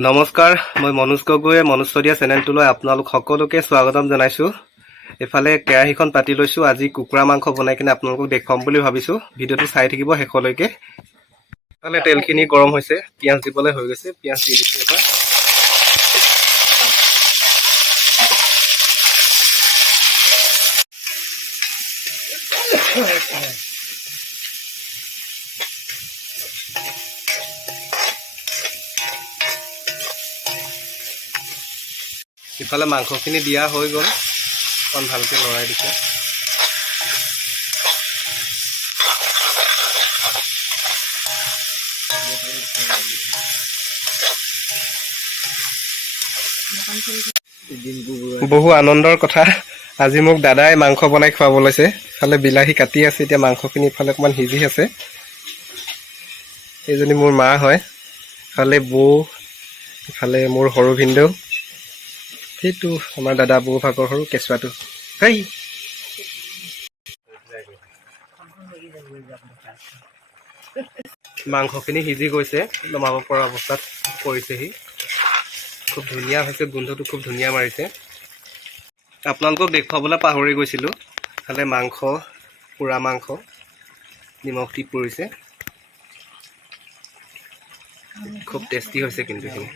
নমস্কাৰ, মই মনোজ গগৈয়ে মনোজষ্টডিয়া চেনেলটোলৈ আপোনালোক সকলোকে স্বাগতম জনাইছোঁ। এফালে কেৰাহীখন পাতি লৈছোঁ। আজি কুকুৰা মাংস বনাই কিনে আপোনালোকক দেখুৱাম বুলি ভাবিছোঁ। ভিডিঅ'টো চাই থাকিব শেষলৈকে। এফালে তেলখিনি গৰম হৈছে, পিঁয়াজ দিবলৈ হৈ গৈছে। পিঁয়াজ দি দিছোঁ এবাৰ। ইফালে মাংসখিনি দিয়া হৈ গ'ল, অকণ ভালকৈ লৰাই দিছে। বহু আনন্দৰ কথা, আজি মোক দাদাই মাংস বনাই খুৱাব লৈছে। ইফালে বিলাহী কাটি আছে, এতিয়া মাংসখিনি ইফালে অকণমান সিজি আছে। এইজনী মোৰ মা হয়, ইফালে বৌ, ইফালে মোৰ সৰু ভিনদেউ, সেইটো আমাৰ দাদা বৌ ভাগৰ সৰু কেঁচুৱাটো। হেই মাংসখিনি সিজি গৈছে, নমাব পৰা অৱস্থাত পৰিছেহি। খুব ধুনীয়া হৈছে, গোন্ধটো খুব ধুনীয়া মাৰিছে। আপোনালোকক দেখুৱাবলৈ পাহৰি গৈছিলোঁ। ইফালে মাংস, পোৰা মাংস নিমখ দি পৰিছে, খুব টেষ্টি হৈছে কিন্তু এইখিনি।